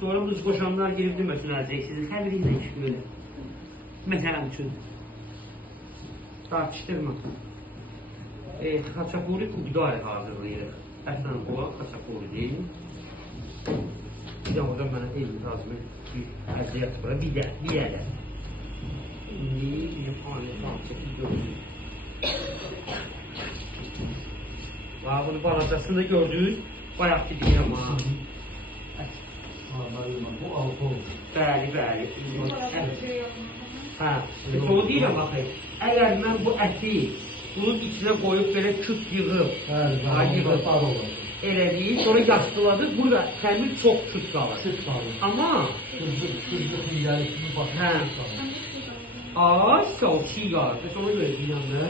Sonra bu qoşanlar girib deməsin əlcəksiniz. Xəbirində iş böyle. Məsələn üçün. Tartışdırma. Xaçapuri kubdari hazırlayırıq. Ətdən olan xaçapuri deyil. Bir də oradan mənə elmi tazimi əlcək bura. Bir ədəd. İndi bizim anı çəkib görürük. Bunu balacasını gördünüz. Bayaq ki deyirəm ha. Bu alkol. Bəli. Hə. Onu deyirəm axı. Əgər mən bu əti bunun içinə qoyub belə küt yığıb, eləyib, sonra yaşlıladıq, burada xəmir çox küt qalır. Amma ay, sağ ol, çiğ qalır. Ona görə deyirəm də,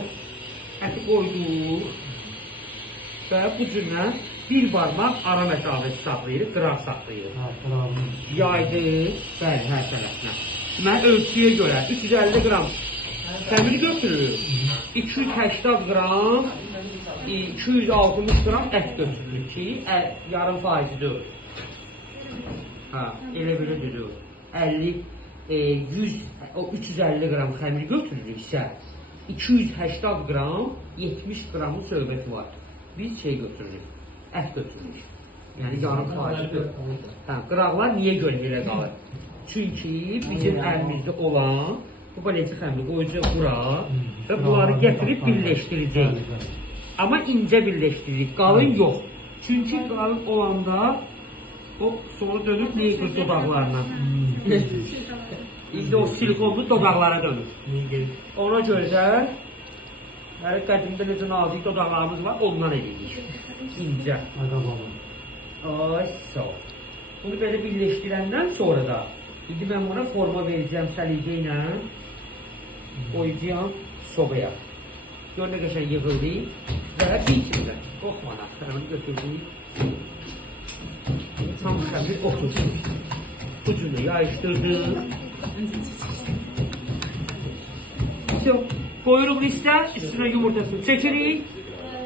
əti qoyduq və bu cürlə bir barmaq ara məsafəsi saxlayırıq, qıraq saxlayırıq. Yaydı, bəli, hər tərəfinə. Mən ölçüyə görə 350 qram xəmir götürürük, 280 qram, 260 qram ət götürürük ki, yarım faizi deyil. Elə belə deyil. 350 qram xəmir götürürüksə, 280 qram, 70 qramın söhbəti var. Biz şey götürürük, ət götürürük. Yəni yarım faizi deyil. Qıraqlar niyə görə belə qalır? Çünki bizim əlimizdə olan bu baleti xəmiri qoyacaq bura və bunları gətirib birləşdirəcək. Amma incə birləşdiririk, qalın yox. Çünki qalın olanda o sonra dönüb neyəcək dodaqlarına. İndi o silikonlu dodaqlara dönür. Ona görə də qədimdə necə nazik dodaqlarımız var, ondan edirik. İncə. Ay, sağ ol. Bunu belə birləşdirəndən sonra da indi mən buna forma verəcəm səliqə ilə, qoyacağım sobaya. Gör nə qəşəng yığıldı və bitirdə. Qorxmana, xəmir götürdük. Tam xəmir oturdu. Ucunu yayışdırdım. Qoyuruq listə, üstünə yumurtasını çəkirik,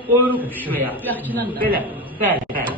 qoyuruq pişməyə. Belə, bəli.